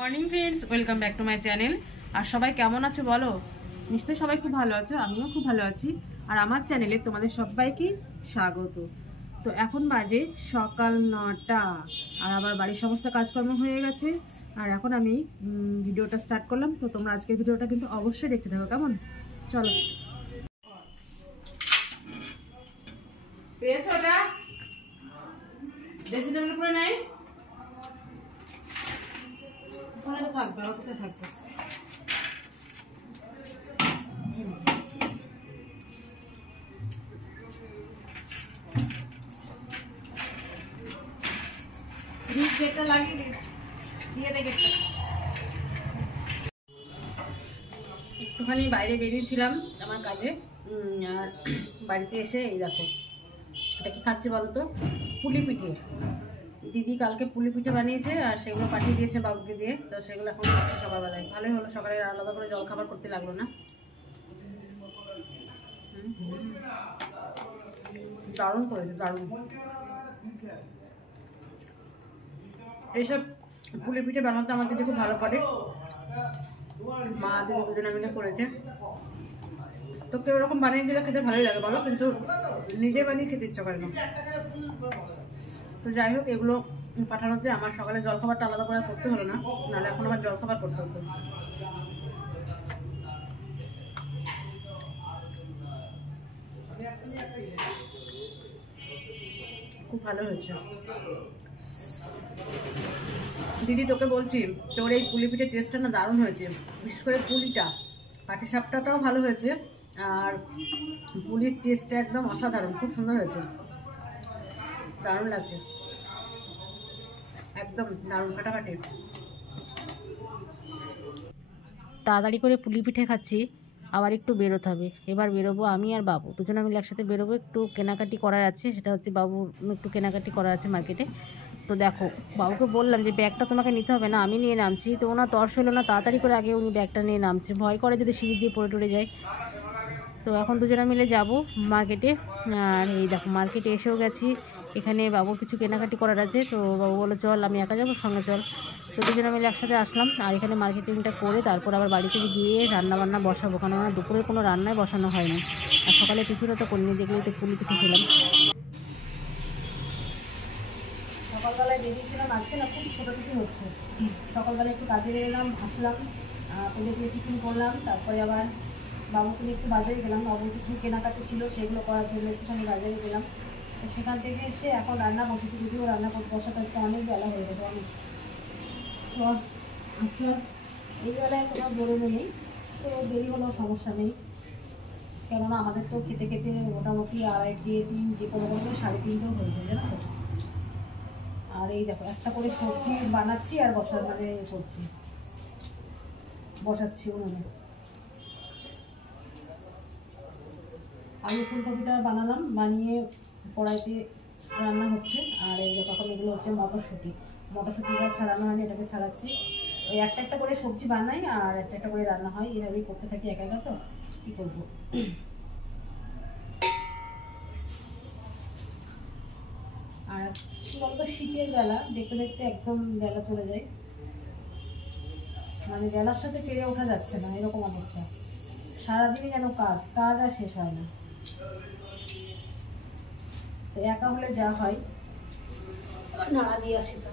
Morning friends, welcome back to my channel. আর সবাই কেমন আছো বলো? নিশ্চয়ই সবাই খুব ভালো আছো, আমিও খুব ভালো আছি। আর আমার চ্যানেলে তোমাদের সবাইকে স্বাগত। তো এখন বাজে সকাল 9টা, আর আবার বাড়ির সমস্ত কাজকর্ম হয়ে গেছে। আর এখন আমি ভিডিওটা স্টার্ট করলাম। তো তোমরা আজকের ভিডিওটা কিন্তু অবশ্যই দেখতে থাকো, কেমন? চলো। পেয়েছো ওটা? ড্রেসিং টেবিল উপরে নাই, ওখানে থাকবে, ওখানে থাকবে। গেটটা লাগিয়ে দিয়ে দে গেটটা। একটুখানি বাইরে বেরিয়েছিলাম আমার কাজে, আর বাড়িতে এসে এই দেখো এটা কি খাচ্ছে বলো তো? পুলি পিঠে। দিদি কালকে পুলি পিঠে বানিয়েছে আর সেগুলো পাঠিয়ে দিয়েছে বাবুকে দিয়ে। তো সেগুলো এখন খাচ্ছে সকালবেলায়। ভালোই হলো, সকালে আলাদা করে জল খাবার করতে লাগলো না। দারুণ করেছে, দারুণ। এইসব পুলি পিঠে বানাতে আমার দিদি খুব ভালো পারে। মা দিদি দুজনে মিলে করেছে। তো কেউ এরকম বানিয়ে দিলে খেতে ভালোই লাগে বলো, কিন্তু নিজে বানিয়ে খেতে ইচ্ছা করে না। তো যাই হোক, এগুলো পাঠানোতে আমার সকালে জলখাবারটা আলাদা করে করতে হলো না, নাহলে এখন আবার জলখাবার করতে হতো। খুব ভালো হয়েছে দিদি, তোকে বলছি তোর এই পুলি পিঠের টেস্টটা না দারুণ হয়েছে। বিশেষ করে পুলিটা, পাটিসাপটাটাও ভালো হয়েছে, আর পুলির টেস্টটা একদম অসাধারণ, খুব সুন্দর হয়েছে, দারুণ লাগছে, একদম দারুণ ফাটাফাটি। তাড়াতাড়ি করে পুলি পিঠে খাচ্ছি, আবার একটু বেরোতে হবে। এবার বেরোবো আমি আর বাবু, দুজনে মিলে একসাথে বেরোবো। একটু কেনাকাটি করার আছে, সেটা হচ্ছে বাবুর একটু কেনাকাটি করার আছে মার্কেটে। তো দেখো, বাবুকে বললাম যে ব্যাগটা তোমাকে নিতে হবে না, আমি নিয়ে নামছি। তো ওনার তর্স হলো না, তাড়াতাড়ি করে আগে উনি ব্যাগটা নিয়ে নামছে, ভয় করে যদি সিঁড়ি দিয়ে পড়ে টরে যায়। তো এখন দুজনে মিলে যাব মার্কেটে। আর এই দেখো মার্কেটে এসেও গেছি। এখানে বাবুর কিছু কেনাকাটি করার আছে। তো বাবু বলো চল, আমি একা যাবো, সঙ্গে চল। তো দুজনে মিলে একসাথে আসলাম। আর এখানে মার্কেটিংটা করে তারপর আবার বাড়িতে গিয়ে রান্নাবান্না বসাবো, কারণ আমার দুপুরে কোনো রান্নাই বসানো হয়নি। আর সকালে টিফিনও তো করিনি, যেগুলোতে পুলি পিঠে খেলাম। সকালবেলায় বেরিয়েছিলাম, আজকে না খুব ছোটাছুটি হচ্ছে। সকালবেলা একটু কাজে এলাম, আসলাম, পেলে টিফিন করলাম, তারপরে আবার বাবুকে নিয়ে একটু বাজারে গেলাম। বাবুর কিছু কেনাকাটি ছিল, সেগুলো করার জন্য একটুখানি বাজারে গেলাম। তো সেখান থেকে এসে এখন রান্না বসেছি, যদিও রান্না বসাতে আজকে অনেক বেলা হয়ে গেছে, অনেক। তো আজকে এই বেলায় কোনো বেরোনো নেই, তো দেরি হলেও সমস্যা নেই, কেননা আমাদের তো খেতে খেতে মোটামুটি 2:30-3, যে কোনো কোনো 3:30 হয়ে যায়, জানো তো। আর এই দেখো একটা করে সবজি বানাচ্ছি আর বসাচ্ছি উনুনে। আলু ফুলকপিটা বানালাম, বানিয়ে কড়াইতে রান্না হচ্ছে। আর এই দেখো এখন এগুলো হচ্ছে মটরশুঁটিটা ছাড়ানো হয়নি, এটাকে ছাড়াচ্ছি। ওই একটা একটা করে সবজি বানাই আর একটা একটা করে রান্না হয়, এভাবেই করতে থাকি একা একা। তো কী করবো। আর কি বলতো, শীতের বেলা দেখতে দেখতে একদম বেলা চলে যায়, মানে বেলার সাথে পেরে ওঠা যাচ্ছে না, এরকম অবস্থা। সারাদিনই যেন কাজ আর শেষ হয় না। তো একা হলে যা হয়, নাড়া দিয়ে আসি। তো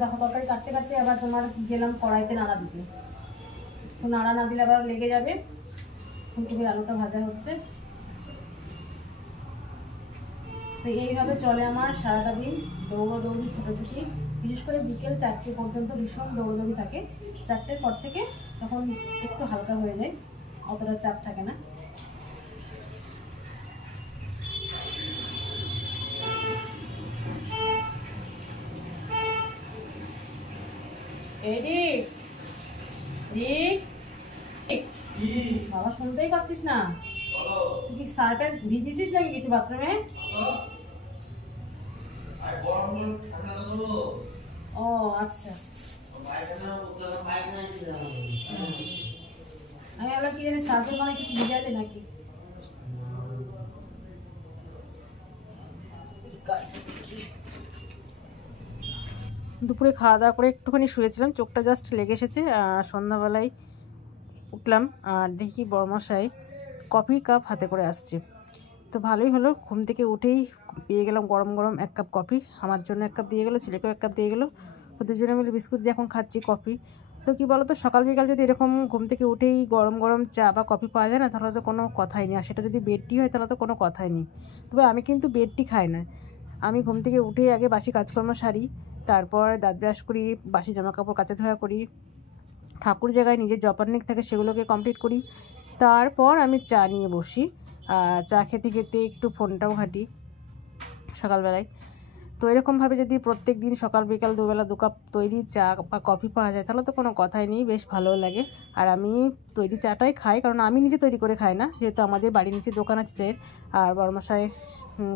দেখো তরকারি কাটতে কাটতে আবার তোমার গেলাম কড়াইতে নাড়া দিতে। তো নাড়া না দিলে আবার লেগে যাবে। ফুলকপির আলুটা ভাজা হচ্ছে। তো এইভাবে চলে আমার সারাটা দিন, দৌড়োদৌড়ি, ছোটাছুটি। বিশেষ করে বিকেল 4টে পর্যন্ত ভীষণ দৌড়োদৌড়ি থাকে। 4টের পর থেকে তখন একটু হালকা হয়ে যায়, অতটা চাপ থাকে না। বাবা শুনতেই পাচ্ছিস না? তুই কি শার্টে ভিজেছিস নাকি কিছু বাথরুমে? ও আচ্ছা। আমি আবার কি জানি সার্ভে মানে কিছু বুঝাইলে নাকি। দুপুরে খাওয়া দাওয়া করে একটুখানি শুয়েছিলাম, চোখটা জাস্ট লেগে এসেছে। আর সন্ধ্যাবেলায় উঠলাম আর দেখি বড়মশাই কফির কাপ হাতে করে আসছে। তো ভালোই হলো, ঘুম থেকে উঠেই পেয়ে গেলাম গরম গরম 1 কাপ কফি। আমার জন্য 1 কাপ দিয়ে গেলো, ছেলেকেও 1 কাপ দিয়ে গেলো। তো দুজনে মিলে বিস্কুট দিয়ে এখন খাচ্ছি কফি। তো কী বলো তো, সকাল বিকাল যদি এরকম ঘুম থেকে উঠেই গরম গরম চা বা কফি পাওয়া যায় না, তাহলে তো কোনো কথাই নেই। আর সেটা যদি বেড টি হয় তাহলে তো কোনো কথাই নেই। তবে আমি কিন্তু বেড টি খাই না। আমি ঘুম থেকে উঠেই আগে বাসি কাজকর্ম সারি, তারপর দাঁত ব্রাশ করি, বাসি জামা কাপড় কাচা ধোয়া করি, ঠাকুর জায়গায় নিজের জপান্নিক থাকে সেগুলোকে কমপ্লিট করি, তারপর আমি চা নিয়ে বসি। চা খেতে খেতে একটু ফোনটাও ঘাঁটি সকালবেলায়। তো এরকমভাবে যদি প্রত্যেক দিন সকাল বিকাল দুবেলা 2 কাপ তৈরি চা বা কফি পাওয়া যায় তাহলে তো কোনো কথাই নেই, বেশ ভালো লাগে। আর আমি তৈরি চাটাই খাই, কারণ আমি নিজে তৈরি করে খাই না, যেহেতু আমাদের বাড়ির নিচে দোকান আছে চায়ের, আর বড়মশাইয়ের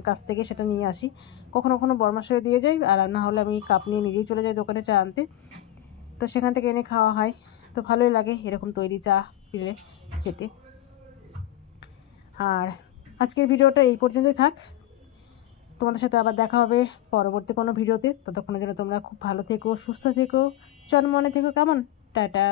কাছ থেকে সেটা নিয়ে আসি। কখনো কখনো বড়মশাই দিয়ে যাই, আর না হলে আমি কাপ নিয়ে নিজেই চলে যাই দোকানে চা আনতে। তো সেখান থেকে এনে খাওয়া হয়। তো ভালোই লাগে এরকম তৈরি চা পিলে খেতে। আর আজকের ভিডিওটা এই পর্যন্তই থাক। তোমাদের সাথে আবার দেখা হবে পরবর্তী কোনো ভিডিওতে। ততক্ষণের জন্য তোমরা খুব ভালো থেকো, সুস্থ থেকো, চনমনে থেকো। কেমন? টাটা।